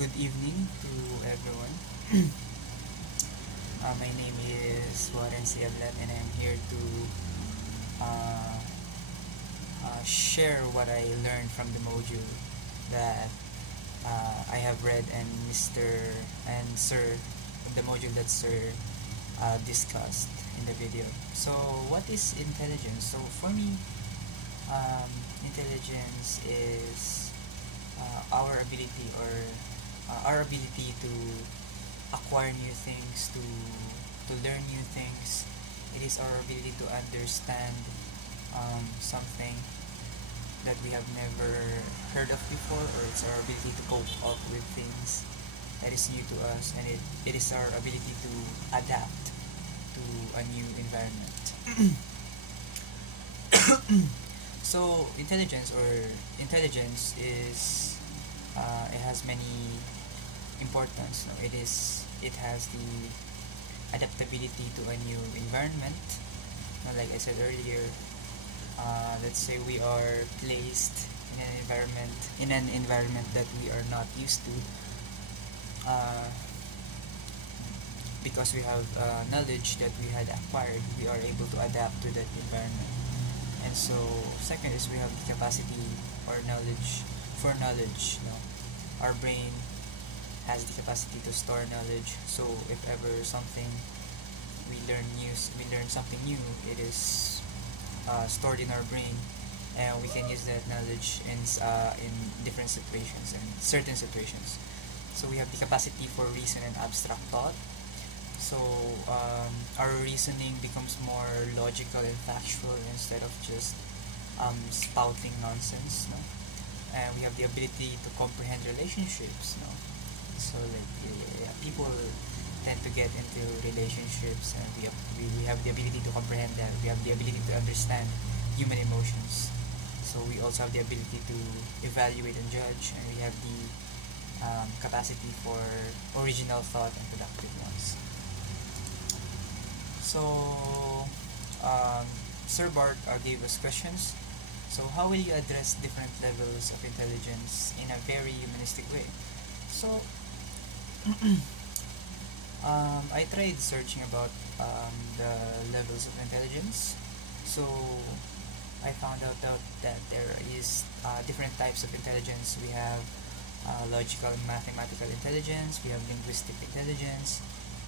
Good evening to everyone. My name is Ablat, and I'm here to uh, share what I learned from the module that I have read and Mr. and Sir, the module that Sir discussed in the video. So, what is intelligence? So, for me, intelligence is our ability to acquire new things, to learn new things. It is our ability to understand something that we have never heard of before, or it's our ability to cope up with things that is new to us, and it is our ability to adapt to a new environment. So intelligence is it has many importance. No? It has the adaptability to a new environment. Like I said earlier, let's say we are placed in an environment that we are not used to. Because we have knowledge that we had acquired, we are able to adapt to that environment. And so, second is we have the capacity or knowledge for knowledge. No? Our brain has the capacity to store knowledge. So, if ever we learn something new, it is stored in our brain, and we can use that knowledge in different situations and certain situations. So we have the capacity for reason and abstract thought. So our reasoning becomes more logical and factual instead of just spouting nonsense. No? And we have the ability to comprehend relationships. No? So like people tend to get into relationships, and we have the ability to comprehend that. We have the ability to understand human emotions. So we also have the ability to evaluate and judge, and we have the capacity for original thought and productive ones. So Sir Bart gave us questions. So how will you address different levels of intelligence in a very humanistic way? So I tried searching about the levels of intelligence. So I found out that there is different types of intelligence. We have logical and mathematical intelligence, we have linguistic intelligence,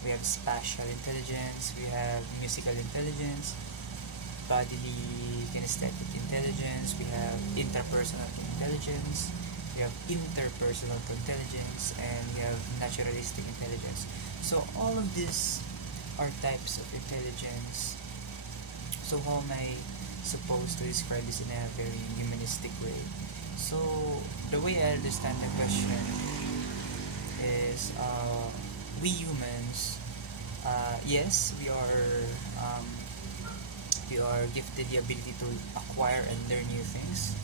we have spatial intelligence, we have musical intelligence, bodily kinesthetic intelligence, we have interpersonal intelligence, we have interpersonal intelligence, and we have naturalistic intelligence. So all of these are types of intelligence. So how am I supposed to describe this in a very humanistic way? So the way I understand the question is we humans, yes, we are gifted the ability to acquire and learn new things,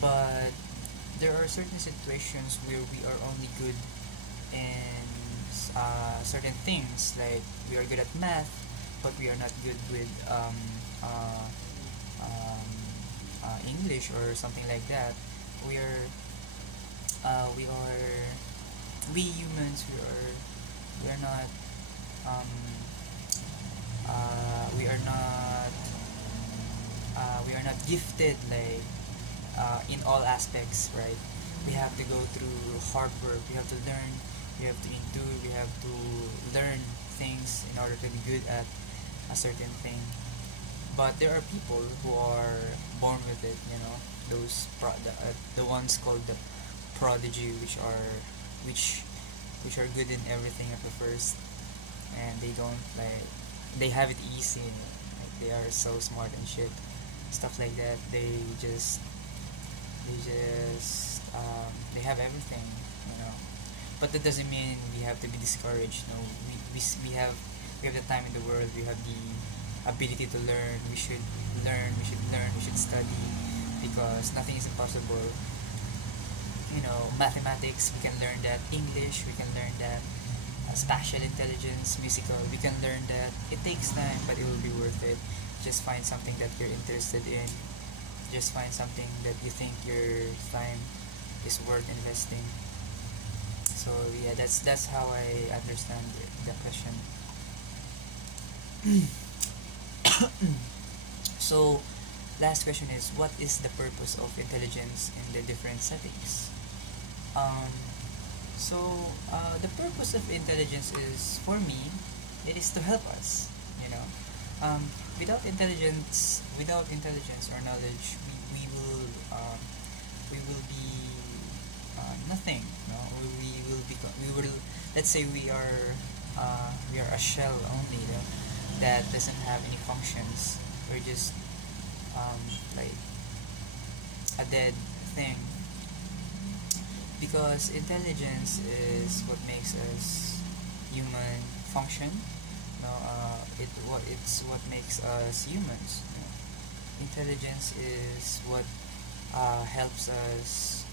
but there are certain situations where we are only good in certain things, like we are good at math, but we are not good with English or something like that. We are we are we humans we are not um, we are not gifted like in all aspects, right? We have to go through hard work. We have to learn. We have to endure. We have to learn things in order to be good at a certain thing. But there are people who are born with it, the ones called the prodigy, which which are good in everything at the first, and they don't like they have it easy, like they are so smart and shit, stuff like that. They have everything, you know. But that doesn't mean we have to be discouraged. No, we have the time in the world. We have the ability to learn. We should learn. We should learn. We should study, because nothing is impossible. Mathematics, we can learn that. English, we can learn that. Spatial intelligence, musical, we can learn that. It takes time, but it will be worth it. Just find something that you're interested in. Just find something that you think your time is worth investing. So yeah, that's how I understand the question. So last question is, what is the purpose of intelligence in the different settings? Um, the purpose of intelligence is, for me, it is to help us. You know, without intelligence or knowledge, we will be nothing. No, we will. Let's say we are a shell only, that doesn't have any functions. We're just um, like a dead thing, because intelligence is what makes us human function. No, it's what makes us humans. Intelligence is what helps us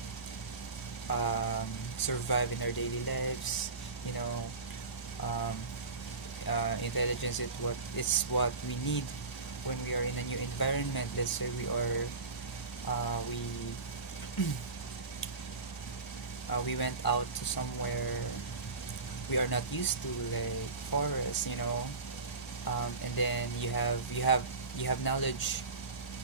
survive in our daily lives. You know, um, intelligence is what we need when we are in a new environment. Let's say we went out to somewhere we are not used to, like forest, and then you have knowledge.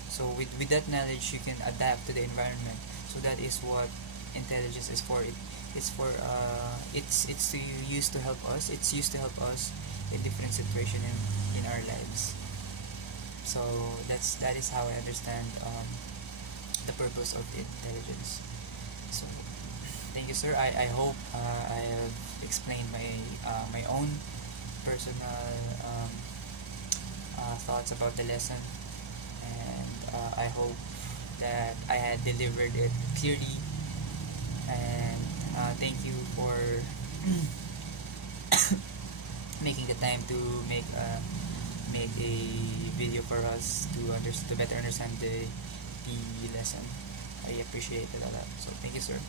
So with that knowledge, you can adapt to the environment. So that is what intelligence is for. It's to used to help us. It's used to help us in different situation in our lives. So that is how I understand the purpose of intelligence. So thank you, sir. I hope I have explained my own personal thoughts about the lesson, and I hope that I had delivered it clearly. And thank you for making the time to make a video for us to better understand the lesson. I appreciate it a lot. So thank you, sir.